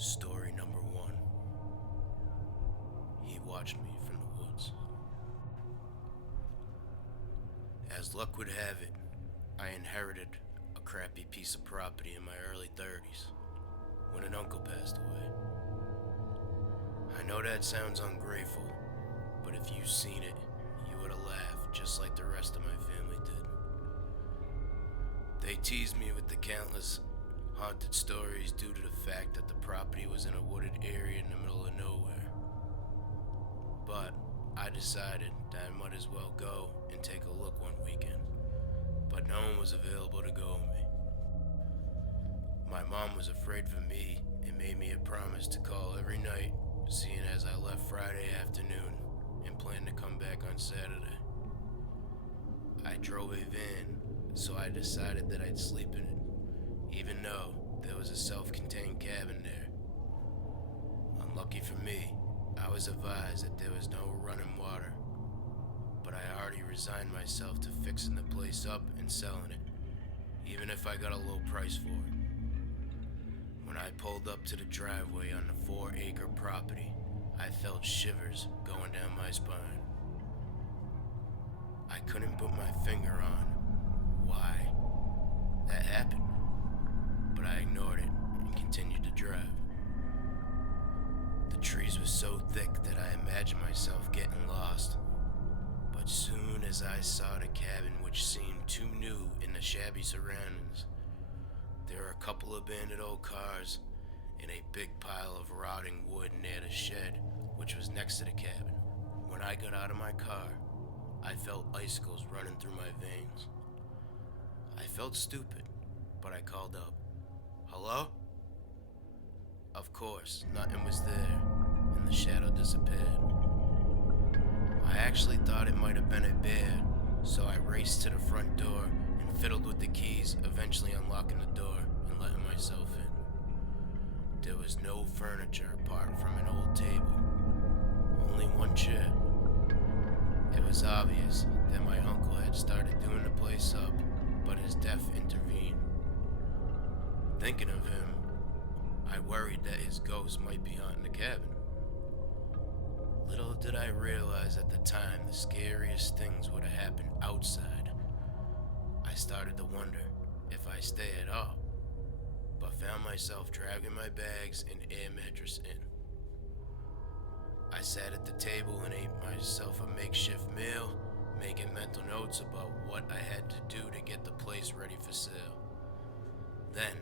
Story number one. He watched me from the woods. As luck would have it, I inherited a crappy piece of property in my early 30s when an uncle passed away. I know that sounds ungrateful, but if you've seen it, you would have laughed just like the rest of my family did. They teased me with the countless haunted stories due to the fact that the property was in a wooded area in the middle of nowhere. But I decided that I might as well go and take a look one weekend, but no one was available to go with me. My mom was afraid for me and made me a promise to call every night, seeing as I left Friday afternoon and planned to come back on Saturday. I drove a van, so I decided that I'd sleep in it, even though there was a self-contained cabin there. Unlucky for me, I was advised that there was no running water, but I already resigned myself to fixing the place up and selling it, even if I got a low price for it. When I pulled up to the driveway on the 4-acre property, I felt shivers going down my spine. I couldn't put my finger on why that happened, but I ignored it and continued to drive. The trees were so thick that I imagined myself getting lost, but soon as I saw the cabin, which seemed too new in the shabby surroundings, there were a couple of abandoned old cars and a big pile of rotting wood near the shed, which was next to the cabin. When I got out of my car, I felt icicles running through my veins. I felt stupid, but I called out, "Hello?" Of course, nothing was there, and the shadow disappeared. I actually thought it might have been a bear, so I raced to the front door and fiddled with the keys, eventually unlocking the door and letting myself in. There was no furniture apart from an old table, only one chair. It was obvious that my uncle had started doing the place up, but his death intervened. Thinking of him, I worried that his ghost might be haunting the cabin. Little did I realize at the time the scariest things would have happened outside. I started to wonder if I stay at all, but found myself dragging my bags and air mattress in. I sat at the table and ate myself a makeshift meal, making mental notes about what I had to do to get the place ready for sale. Then,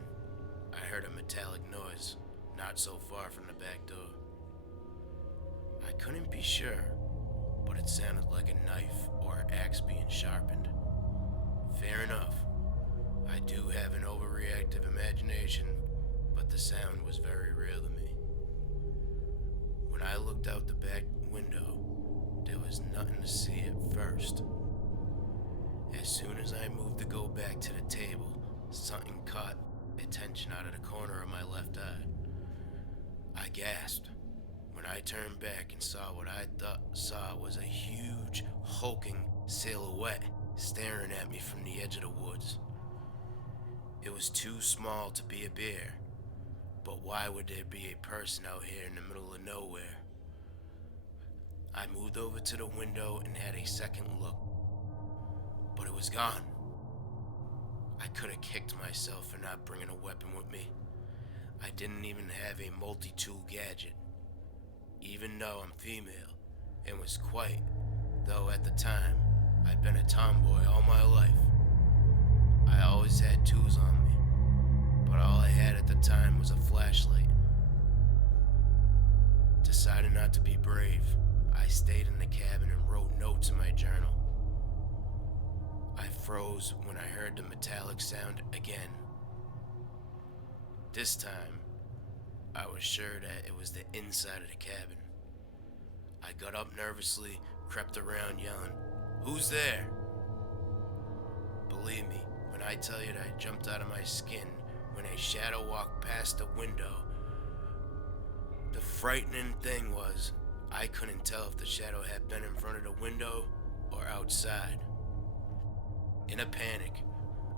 I heard a metallic noise not so far from the back door. I couldn't be sure, but it sounded like a knife or an axe being sharpened. Fair enough. I do have an overreactive imagination, but the sound was very real to me. When I looked out the back window, there was nothing to see at first. As soon as I moved to go back to the table, something caught attention out of the corner of my left eye. I gasped when I turned back and saw what I saw was a huge, hulking silhouette staring at me from the edge of the woods. It was too small to be a bear, but why would there be a person out here in the middle of nowhere? I moved over to the window and had a second look, but it was gone. I could have kicked myself for not bringing a weapon with me. I didn't even have a multi-tool gadget, even though I'm female, and was quite, though at the time, I'd been a tomboy all my life. I always had tools on me, but all I had at the time was a flashlight. Deciding not to be brave, I stayed in the cabin and wrote notes in my journal. I froze when I heard the metallic sound again. This time, I was sure that it was the inside of the cabin. I got up nervously, crept around yelling, "Who's there?" Believe me when I tell you that I jumped out of my skin when a shadow walked past the window. The frightening thing was, I couldn't tell if the shadow had been in front of the window or outside. In a panic,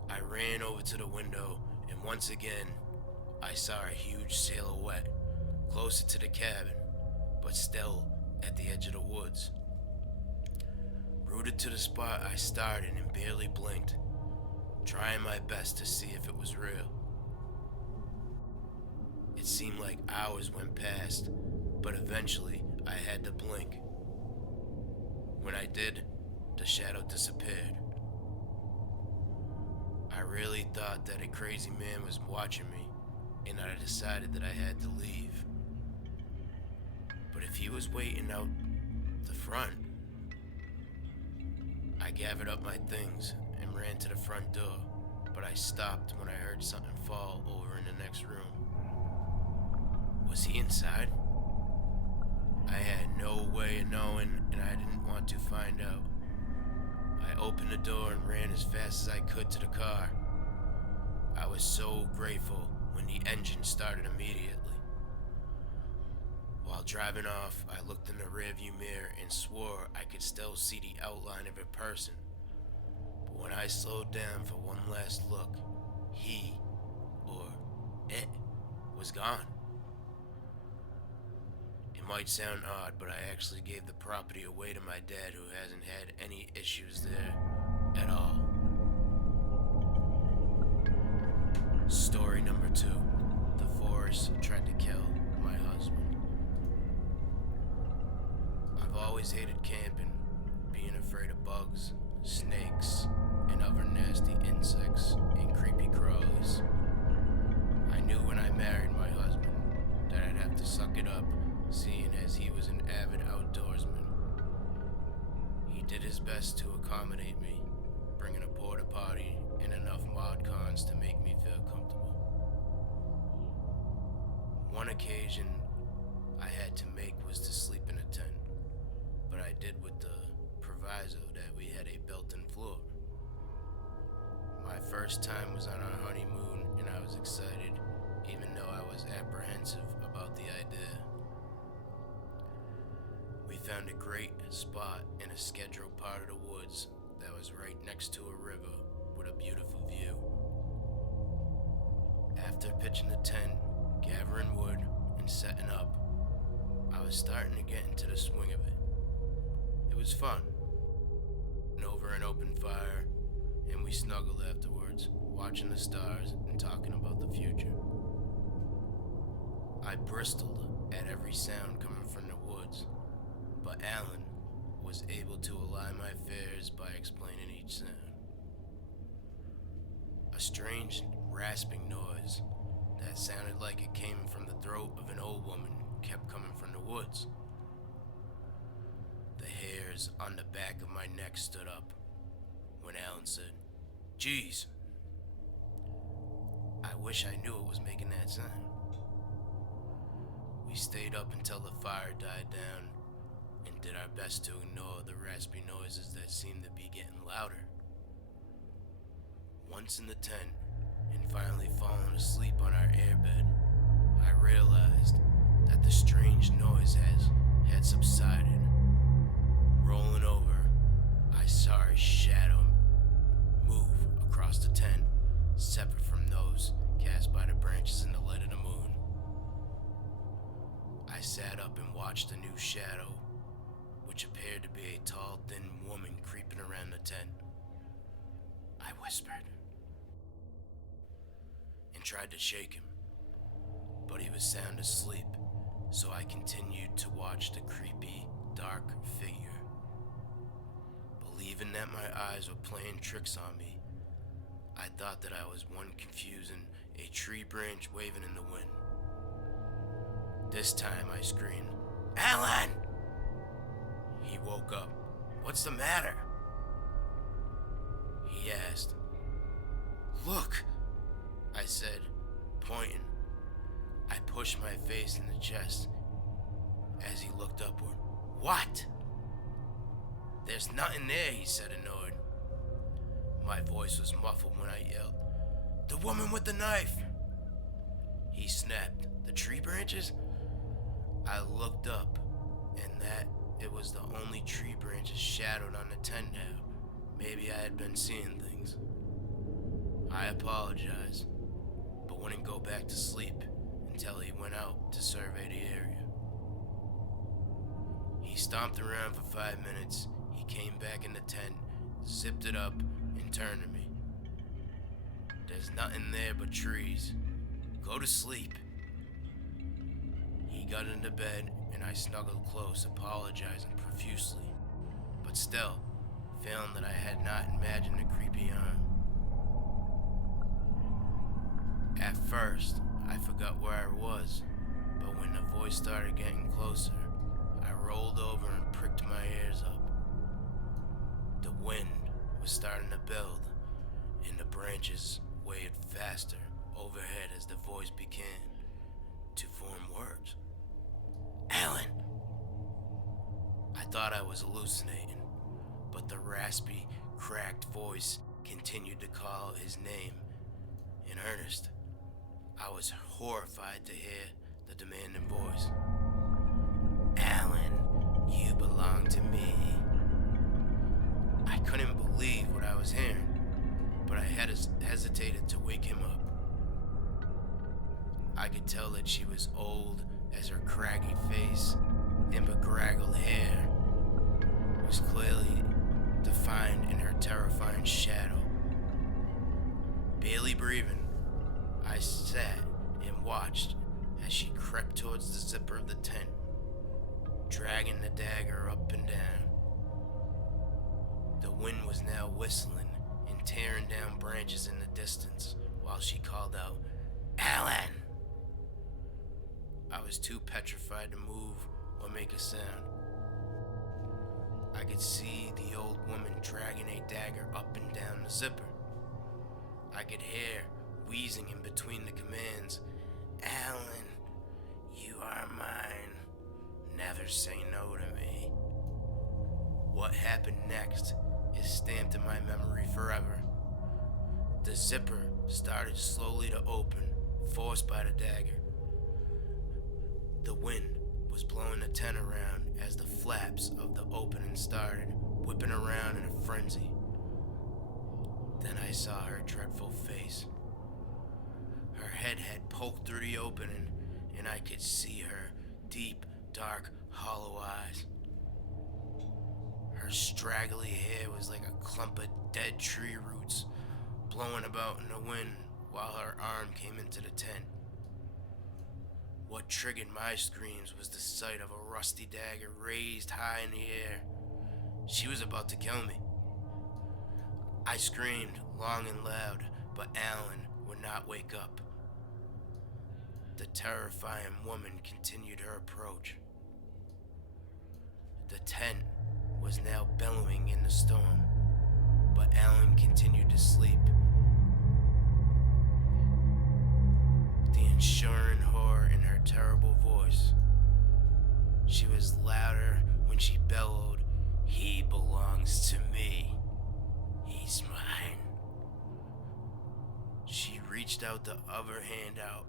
I ran over to the window, and once again, I saw a huge silhouette closer to the cabin, but still at the edge of the woods. Rooted to the spot I started and barely blinked, trying my best to see if it was real. It seemed like hours went past, but eventually I had to blink. When I did, the shadow disappeared. I really thought that a crazy man was watching me, and I decided that I had to leave. But if he was waiting out the front, I gathered up my things and ran to the front door, but I stopped when I heard something fall over in the next room. Was he inside? I had no way of knowing, and I didn't want to find out. I opened the door and ran as fast as I could to the car. I was so grateful when the engine started immediately. While driving off, I looked in the rearview mirror and swore I could still see the outline of a person. But when I slowed down for one last look, he, or it, was gone. It might sound odd, but I actually gave the property away to my dad, who hasn't had any issues there at all. Story number 2. The forest tried to kill my husband. I've always hated camping, being afraid of bugs, snakes, and other nasty insects and creepy crawlies. I knew when I married my husband that I'd have to suck it up, seeing as he was an avid outdoorsman. He did his best to accommodate me, bringing a porta potty and enough mod cons to make me feel comfortable. One occasion I had to make was to sleep in a tent, but I did with the proviso that we had a built-in floor. My first time was on our honeymoon, and I was excited, even though I was apprehensive about the idea. We found a great spot in a scheduled part of the woods that was right next to a river with a beautiful view. After pitching the tent, gathering wood, and setting up, I was starting to get into the swing of it. It was fun. And over an open fire, and we snuggled afterwards, watching the stars and talking about the future. I bristled at every sound coming from the woods, but Alan was able to allay my fears by explaining each sound. A strange rasping noise that sounded like it came from the throat of an old woman kept coming from the woods. The hairs on the back of my neck stood up when Alan said, "Geez, I wish I knew it was making that sound." We stayed up until the fire died down and did our best to ignore the raspy noises that seemed to be getting louder. Once in the tent, and finally falling asleep on our airbed, I realized that the strange noise had subsided. Rolling over, I saw a shadow move across the tent, separate from those cast by the branches in the light of the moon. I sat up and watched the new shadow, which appeared to be a tall, thin woman creeping around the tent. I whispered and tried to shake him, but he was sound asleep, so I continued to watch the creepy, dark figure. Believing that my eyes were playing tricks on me, I thought that I was one confusing a tree branch waving in the wind. This time I screamed, "Alan!" He woke up. "What's the matter?" he asked. "Look," I said, pointing. I pushed my face in the chest as he looked upward. "What?" "There's nothing there," he said, annoyed. My voice was muffled when I yelled, "The woman with the knife!" He snapped, "The tree branches?" I looked up, and that it was the only tree branches shadowed on the tent now. Maybe I had been seeing things. I apologized, but wouldn't go back to sleep until he went out to survey the area. He stomped around for 5 minutes. He came back in the tent, zipped it up, and turned to me. "There's nothing there but trees. Go to sleep." He got into bed, and I snuggled close, apologizing profusely, but still feeling that I had not imagined a creepy arm. At first, I forgot where I was, but when the voice started getting closer, I rolled over and pricked my ears up. The wind was starting to build, and the branches waved faster overhead as the voice began to form words. "Alan!" I thought I was hallucinating, but the raspy, cracked voice continued to call his name in earnest. I was horrified to hear the demanding voice. "Alan, you belong to me." I couldn't believe what I was hearing, but I hesitated to wake him up. I could tell that she was old, as her craggy face and bedraggled hair was clearly defined in her terrifying shadow. Barely breathing, I sat and watched as she crept towards the zipper of the tent, dragging the dagger up and down. The wind was now whistling and tearing down branches in the distance while she called out, "Alan!" I was too petrified to move or make a sound. I could see the old woman dragging a dagger up and down the zipper. I could hear wheezing in between the commands, "Alan, you are mine. Never say no to me." What happened next is stamped in my memory forever. The zipper started slowly to open, forced by the dagger. The wind was blowing the tent around as the flaps of the opening started whipping around in a frenzy. Then I saw her dreadful face. Her head had poked through the opening, and I could see her deep, dark, hollow eyes. Her straggly hair was like a clump of dead tree roots blowing about in the wind while her arm came into the tent. What triggered my screams was the sight of a rusty dagger raised high in the air. She was about to kill me. I screamed long and loud, but Alan would not wake up. The terrifying woman continued her approach. The tent was now bellowing in the storm, but Alan continued to sleep. The ensuring horror in her terrible voice. She was louder when she bellowed, "He belongs to me. He's mine." She reached out the other hand out.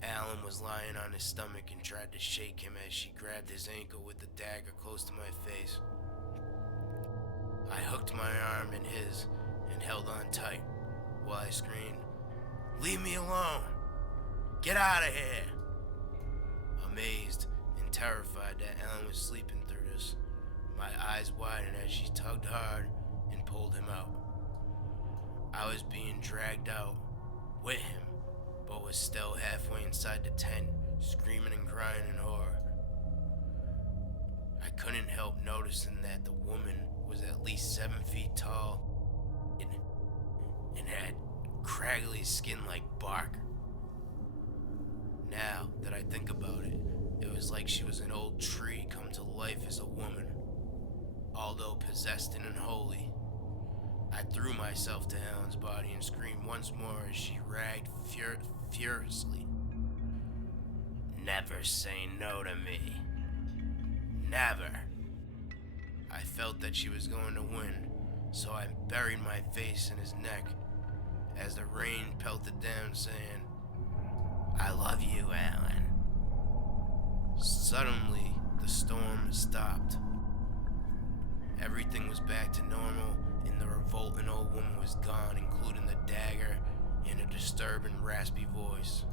Alan was lying on his stomach and tried to shake him as she grabbed his ankle with the dagger close to my face. I hooked my arm in his and held on tight while I screamed, "Leave me alone! Get out of here!" Amazed and terrified that Alan was sleeping through this, my eyes widened as she tugged hard and pulled him out. I was being dragged out with him, but was still halfway inside the tent, screaming and crying in horror. I couldn't help noticing that the woman was at least 7 feet tall and had craggly skin like bark. Now that I think about it, it was like she was an old tree come to life as a woman. Although possessed and unholy, I threw myself to Alan's body and screamed once more as she ragged furiously. "Never say no to me. Never." I felt that she was going to win, so I buried my face in his neck as the rain pelted down, saying, "I love you, Alan." Suddenly, the storm stopped. Everything was back to normal, and the revolting old woman was gone, including the dagger and a disturbing, raspy voice.